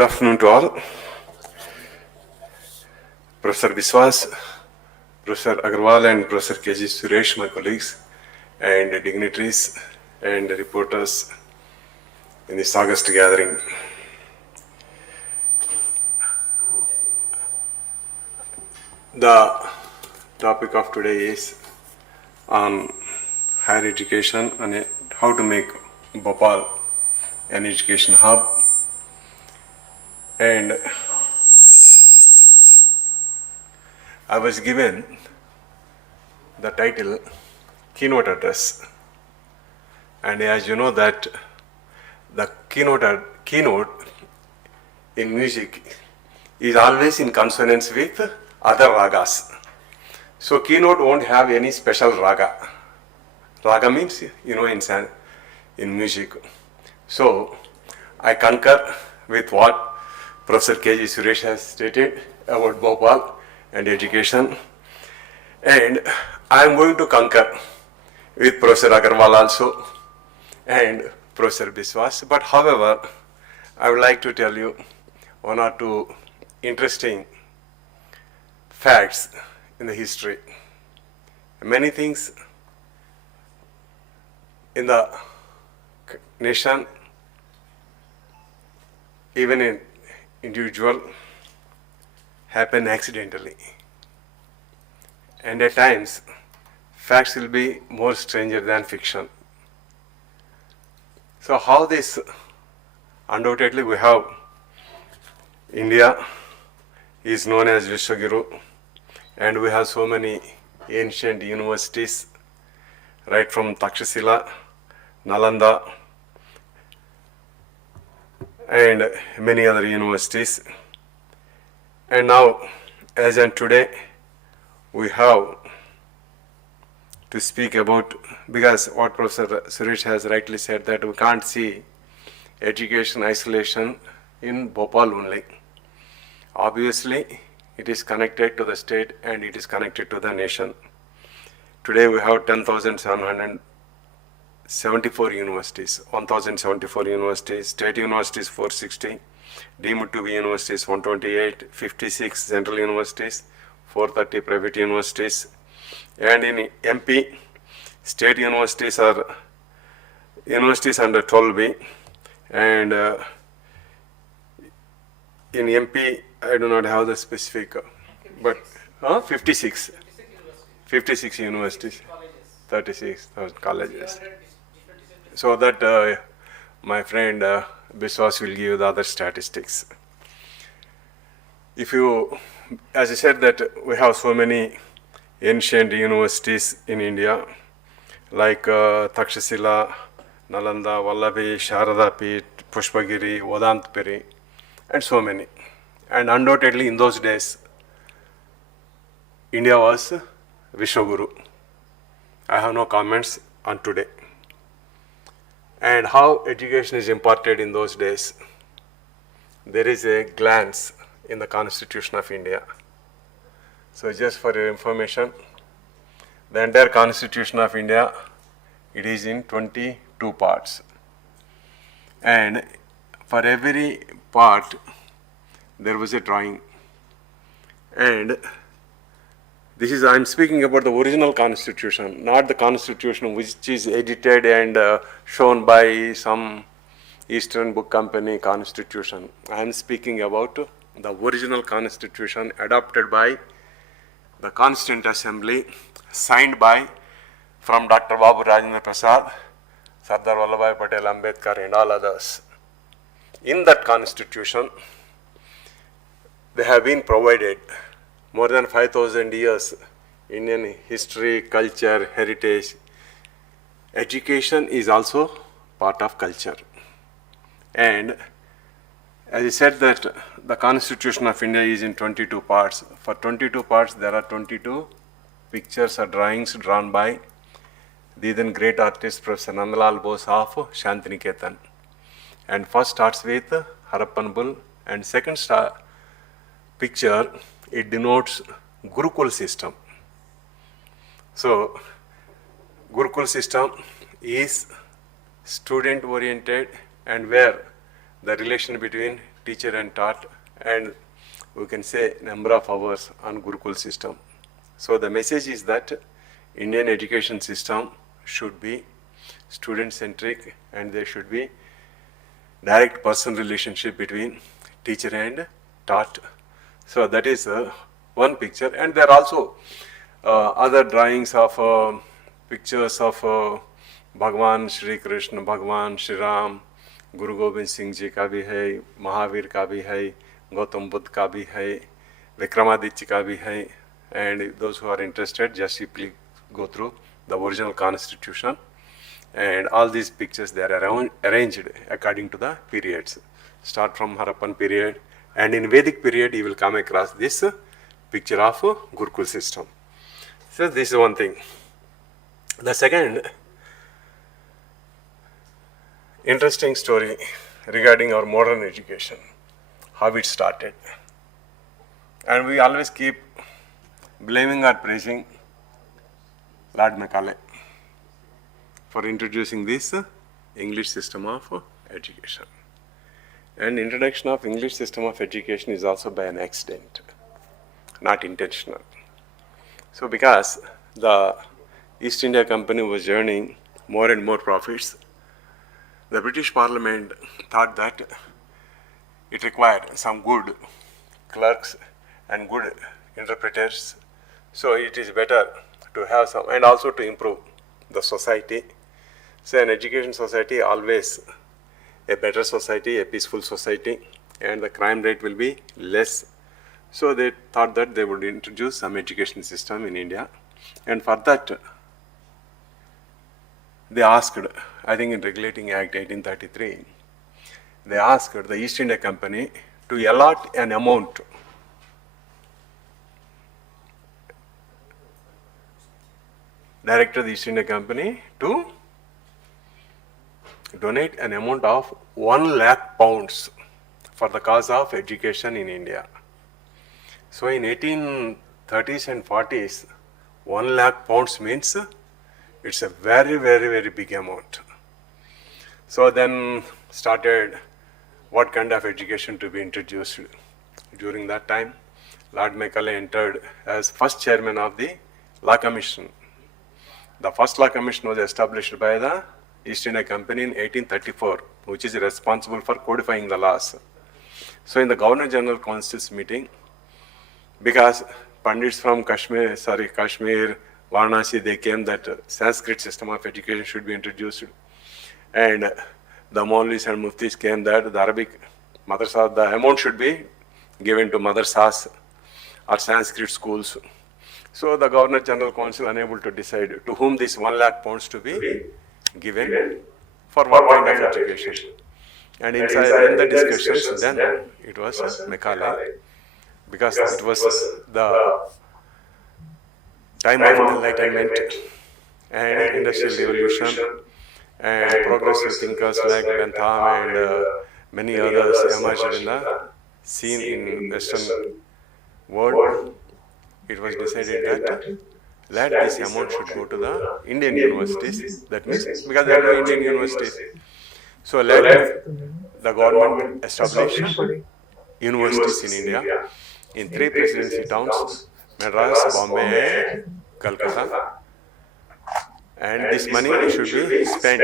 Good afternoon to all. Professor Biswas, Professor Agarwal and Professor K.G. Suresh, my colleagues, and dignitaries and reporters in this August gathering. The topic of today is on higher education and how to make Bhopal an education hub. And I was given the title Keynote Address. And as you know that the keynote in music is always in consonance with other ragas. So keynote won't have any special raga. Raga means, in music. So I concur with what Professor K.G. Suresh has stated about Bhopal and education. And I am going to concur with Professor Agarwal also and Professor Biswas. But however, I would like to tell you one or two interesting facts in the history. Many things in the nation, even in individual, happen accidentally. And at times, facts will be more stranger than fiction. So how this, undoubtedly we have India is known as Vishwaguru, and we have so many ancient universities, right from Takshashila, Nalanda, and many other universities. And now, as and today, we have to speak about, because what Professor Suresh has rightly said, that we can't see education isolation in Bhopal only. Obviously, it is connected to the state and it is connected to the nation. Today we have 10,774 universities, 1,074 universities, state universities 460, deemed to be universities 128, 56 central universities, 430 private universities, and in MP, state universities are universities under 12B, and in MP, I do not have the specific, but 56 universities, 36,000 colleges. So that my friend Biswas will give you the other statistics. If you, as I said, that we have so many ancient universities in India, like Takshashila, Nalanda, Vallabhi, Sharada Peeth, Pushpagiri, Vedantapuri, and so many. And undoubtedly in those days, India was Vishwaguru. I have no comments on today. And how education is imparted in those days, there is a glance in the Constitution of India. So just for your information, the entire Constitution of India, it is in 22 parts. And for every part, there was a drawing. And this is, I am speaking about the original Constitution, not the Constitution which is edited and shown by some Eastern Book Company Constitution. I am speaking about the original Constitution adopted by the Constituent Assembly, signed by from Dr. Babu Rajendra Prasad, Sardar Vallabhbhai Patel Ambedkar, and all others. In that Constitution, they have been provided more than 5,000 years Indian history, culture, heritage. Education is also part of culture. And as I said that the Constitution of India is in 22 parts. For 22 parts, there are 22 pictures or drawings drawn by the then great artist Professor Nandalal Bose of Shantiniketan. And first starts with Harappan Bull, and second picture, it denotes Gurukul system. So, Gurukul system is student oriented, and where the relation between teacher and taught, and we can say number of hours on Gurukul system. So the message is that Indian education system should be student-centric, and there should be direct personal relationship between teacher and taught. So that is one picture, and there are also other drawings of pictures of Bhagwan Shri Krishna, Bhagwan Shri Ram, Guru Gobind Singh Ji का भी है, महावीर का भी है, गौतम बुद्ध का भी है, विक्रमादित्य का भी है, and those who are interested just simply go through the original constitution, and all these pictures they are arranged according to the periods. Start from Harappan period, and in Vedic period you will come across this picture of Gurukul system. So this is one thing. The second interesting story regarding our modern education, how it started. And we always keep blaming or praising Lord Macaulay for introducing this English system of education. And introduction of English system of education is also by an accident, not intentional. So because the East India Company was earning more and more profits, the British Parliament thought that it required some good clerks and good interpreters. So it is better to have some, and also to improve the society. So an education society always a better society, a peaceful society, and the crime rate will be less. So they thought that they would introduce some education system in India, and for that they asked, I think in Regulating Act 1833, they asked the East India Company to allot an amount directed the East India Company to donate an amount of 1 lakh pounds for the cause of education in India. So in 1830s and 40s, 1 lakh pounds means it's a very, very, very big amount. So then started what kind of education to be introduced. During that time, Lord Macaulay entered as first chairman of the Law Commission. The first Law Commission was established by the East India Company in 1834, which is responsible for codifying the laws. So in the Governor General Council's meeting, because Pandits from Kashmir, Varanasi, they came that Sanskrit system of education should be introduced. And the Maulis and Muftis came that the Arabic madrasa, the amount should be given to madrasas or Sanskrit schools. So the Governor General Council unable to decide to whom this 1 lakh pounds to be given for what kind of education. And in the discussions, then it was Macaulay, because it was the time of enlightenment and industrial revolution, and progressive thinkers like Bentham and many others emerged in the scene in Western world. It was decided that let this amount should go to the Indian universities. That means because there are no Indian universities, so let the government establish universities in India in 3 presidency towns: Madras, Bombay, and Calcutta. And this money should be spent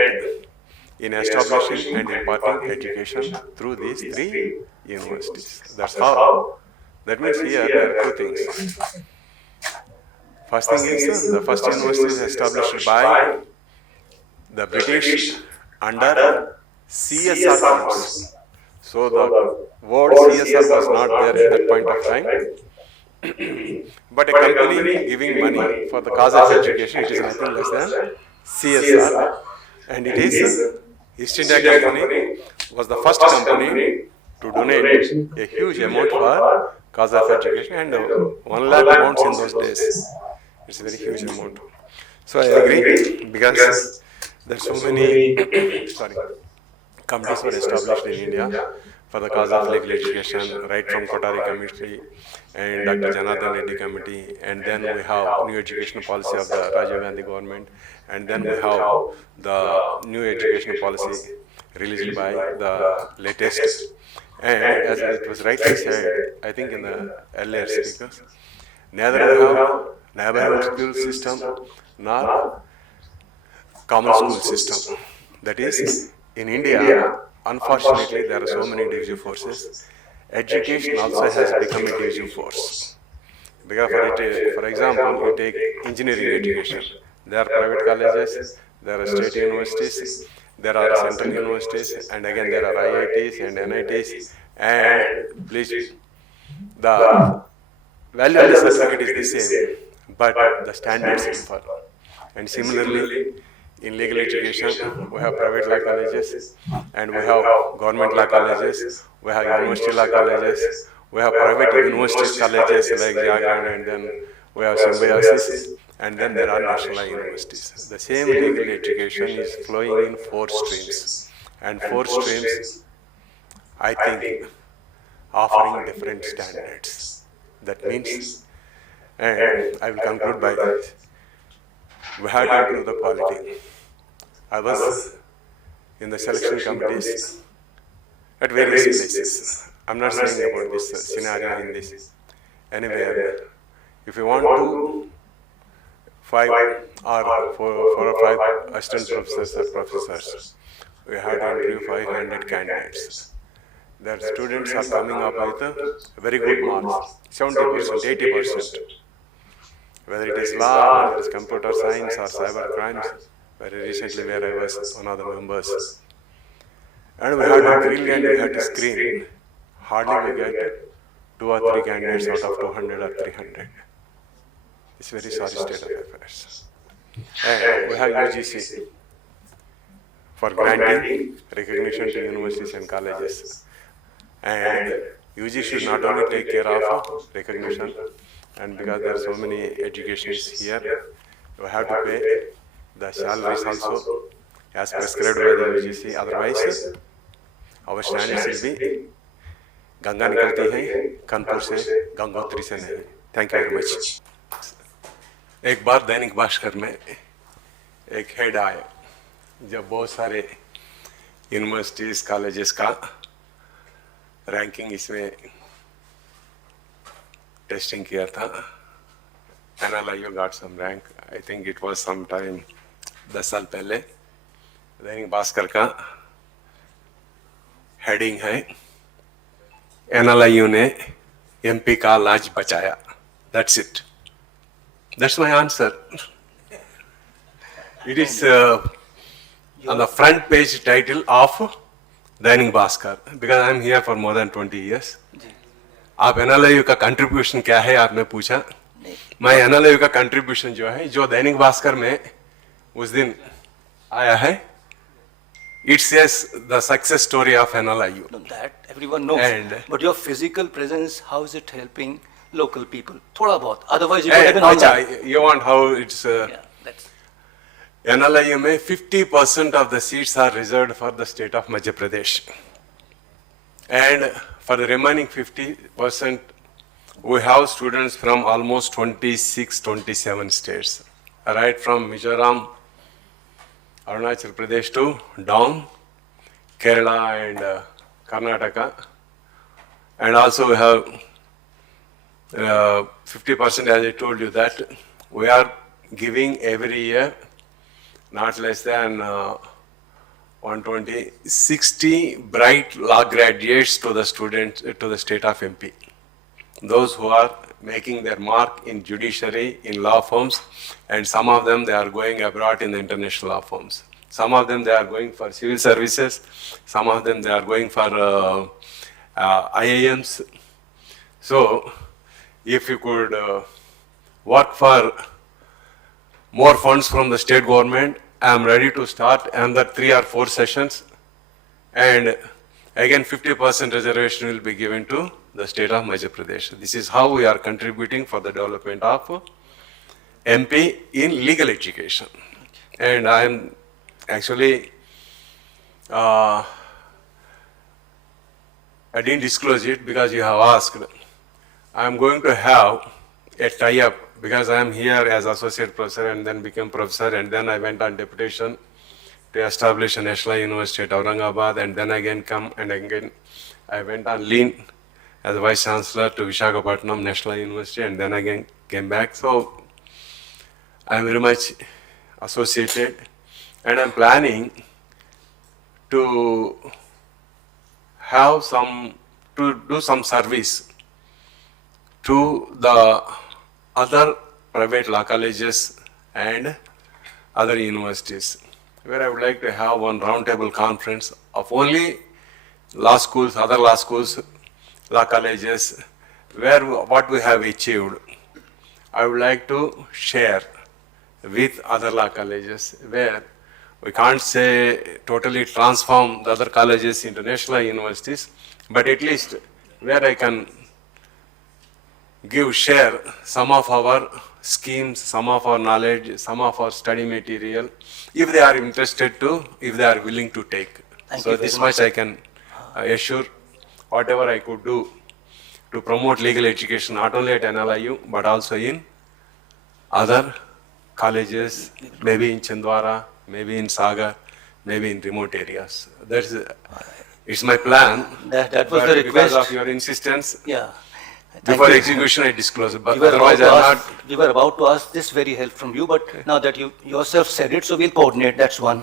in establishing and imparting education through these 3 universities. That's how. That means here there are 2 things. First thing is the first university is established by the British under CSR funds. So the word CSR was not there at that point of time. But a company giving money for the cause of education, it is nothing less than CSR. And it is East India Company was the first company to donate a huge amount for cause of education, and 1 lakh pounds in those days. It's a very huge amount. So I agree, because there are so many committees were established in India for the cause of legal education, right from Kotari Committee and Dr. Janardhan Reddy Committee, and then we have new education policy of the Rajiv Gandhi government, and then we have the new education policy released by the latest And as it was rightly said, I think in the earlier speakers, neither we have neighborhood school system nor common school system. That is, in India, unfortunately, there are so many divisive forces. Education also has become a divisive force. Because for example, you take engineering education. There are private colleges, there are state universities, there are central universities, and again there are IITs and NITs. And please, the value of the certificate is the same, but the standards differ. And similarly, in legal education, we have private law colleges, and we have government law colleges, we have university law colleges, we have private universities colleges like Jagran, and then we have Symbiosis, and then there are national law universities. The same legal education is flowing in four streams, and four streams, I think, offering different standards. That means, and I will conclude by, we have to improve the quality. I was in the selection committees at various places. I'm not saying about this scenario in this. Anywhere, if you want to 5 or 4 or 5 assistant professors or professors, we have to interview 500 candidates. Their students are coming up with very good marks, 70%, 80%. Whether it is law, whether it is computer science or cyber crimes, very recently where I was one of the members. And we had to grill and we had to screen. Hardly we get 2 or 3 candidates out of 200 or 300. It's a very sorry state of affairs. And we have UGC for granting recognition to universities and colleges. And UGC should not only take care of recognition, and because there are so many educationists here, we have to pay the salaries also as prescribed by the UGC. Otherwise, our standards will be Ganga निकलती है कानपुर से, गंगोत्री से नहीं. Thank you very much. एक बार दैनिक भास्कर में एक head आया जब बहुत सारे यूनिवर्सिटीज कॉलेजेस का रैंकिंग इसमें टेस्टिंग किया था. NLIU got some rank. I think it was sometime 10 साल पहले. दैनिक भास्कर का हेडिंग है NLIU ने MP का लाज बचाया. That's it. That's my answer. It is on the front page title of Dainik Bhaskar because I am here for more than 20 years. आप NLIU का कंट्रीब्यूशन क्या है आपने पूछा. मैं NLIU का कंट्रीब्यूशन जो है जो दैनिक भास्कर में उस दिन आया है, it says the success story of NLIU. No, that everyone knows. But your physical presence, how is it helping local people? Thoda bahut. Otherwise, you would have been online. You want how it's. Yeah, that's. NLIU में 50% of the seats are reserved for the state of Madhya Pradesh, and for the remaining 50%, we have students from almost 26, 27 states, right from Mizoram, Arunachal Pradesh to down, Kerala and Karnataka, and also we have 50%, as I told you, that we are giving every year not less than 60 bright law graduates to the students, to the state of MP. Those who are making their mark in judiciary, in law firms, and some of them they are going abroad in the international law firms. Some of them they are going for civil services, some of them they are going for IIMs. So, if you could work for more funds from the state government, I am ready to start another 3 or 4 sessions, and again 50% reservation will be given to the state of Madhya Pradesh. This is how we are contributing for the development of MP in legal education. And I am actually, I didn't disclose it because you have asked. I am going to have a tie-up because I am here as associate professor and then became professor, and then I went on deputation to establish a national university at Aurangabad, and then again come and again I went on lean as a Vice-Chancellor to Visakhapatnam National University, and then again came back. So I'm very much associated, and I'm planning to do some service to the other private law colleges and other universities, where I would like to have one roundtable conference of only law schools, other law schools, law colleges, where what we have achieved, I would like to share with other law colleges, where we can't say totally transform the other colleges into national universities, but at least where I can share some of our schemes, some of our knowledge, some of our study material, if they are interested to, if they are willing to take. Thank So you very this much I can assure, whatever I could do to promote legal education, not only at NLIU, but also in other colleges, maybe in Chindwara, maybe in Sagar, maybe in remote areas. It's my plan. That was but the request. Because of your insistence, Yeah. Thank before you. execution I disclose it, but We were, otherwise about to I'm ask, not. we were about to ask this very help from you, but now that you yourself said it, so we'll coordinate, that's one.